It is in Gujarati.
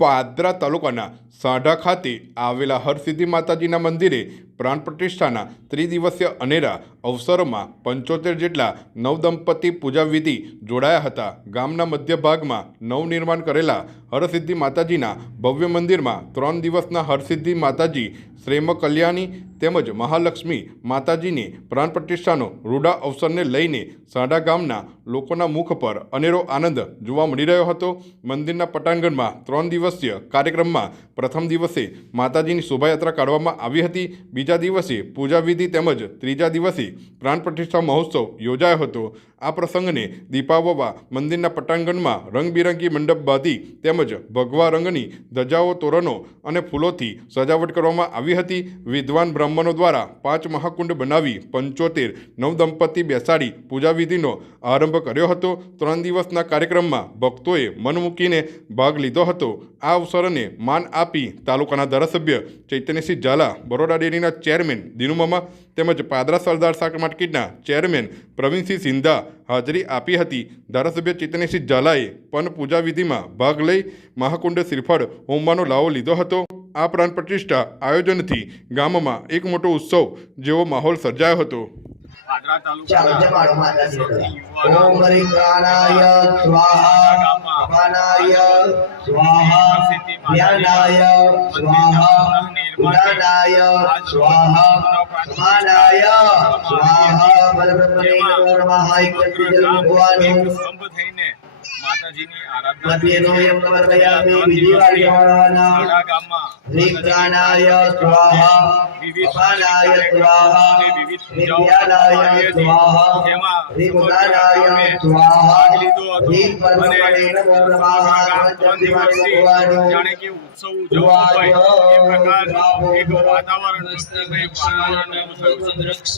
પાદરા તાલુકાના સાઢા ખાતે આવેલા હરસિદ્ધિ માતાજીના મંદિરે પ્રાણ પ્રતિષ્ઠાના ત્રિદિવસીય અનેરા અવસરોમાં પંચોતેર જેટલા નવદંપતિ પૂજાવિધિ જોડાયા હતા. ગામના મધ્ય ભાગમાં નવનિર્માણ કરેલા હરસિદ્ધિ માતાજીના ભવ્ય મંદિરમાં ત્રણ દિવસના હરસિદ્ધિ માતાજી શ્રેમ કલ્યાણી તેમજ મહાલક્ષ્મી માતાજીની પ્રાણ પ્રતિષ્ઠાનો રૂડા અવસરને લઈને સાડા ગામના લોકોના મુખ પર અનેરો આનંદ જોવા મળી રહ્યો હતો. મંદિરના પટાંગણમાં ત્રણ દિવસીય કાર્યક્રમમાં પ્રથમ દિવસે માતાજીની શોભાયાત્રા કાઢવામાં આવી હતી. બીજા દિવસે પૂજા વિધિ તેમજ ત્રીજા દિવસે પ્રાણ પ્રતિષ્ઠા મહોત્સવ યોજાયો હતો. આ પ્રસંગને દીપાવવા મંદિરના પટાંગણમાં રંગબિરંગી મંડપ બાંધી તેમજ ભગવા રંગની ધજાઓ, તોરણો અને ફૂલોથી સજાવટ કરવામાં આવી હતી. વિદ્વાન બ્રાહ્મણો દ્વારા પાંચ મહાકુંડ બનાવી પંચોતેર નવદંપતિ બેસાડી પૂજા વિધિનો આરંભ કર્યો હતો. ત્રણ દિવસના કાર્યક્રમમાં ભક્તોએ મન મૂકીને ભાગ લીધો હતો. આ અવસરને માન આપી તાલુકાના ધારાસભ્ય ચૈતન્યસિંહ ઝાલા બરોડા ડેરીના ચેરમેન દિનુમામા તેમજ પાદરા સરદાર શાક માર્કેટના ચેરમેન પ્રવીણસિંહ સિંધા હાજરી આપી હતી. ધારાસભ્ય ચૈતન્યસિંહ ઝાલાએ પણ પૂજા વિધિમાં ભાગ લઈ મહાકુંડ શ્રીફળ હોમવાનો લાવો લીધો હતો. આ પ્રાણ પ્રતિષ્ઠા આયોજનથી ગામમાં એક મોટો ઉત્સવ જેવો માહોલ સર્જાયો હતો. પાદરા તાલુકાના પ્રાણાય સ્વાહા ઉદાનાય સ્વાહા સમાનાય સ્વાહા પરબ્રહ્મણે નમો એકત્રિત ભગવાન માતાજીની આરાધના પ્રાણાય સ્વાહા અપાનાય સ્વાહા વિદ્યાનાય સ્વાહા જેમાં સ્વાહા હરિ પરબ્રહ્મણે ત્રણ દિવસથી જાણે કે ઉત્સવ ઉજવવો હોય. એ પ્રકાર એક વાતાવરણ વાતાવરણ.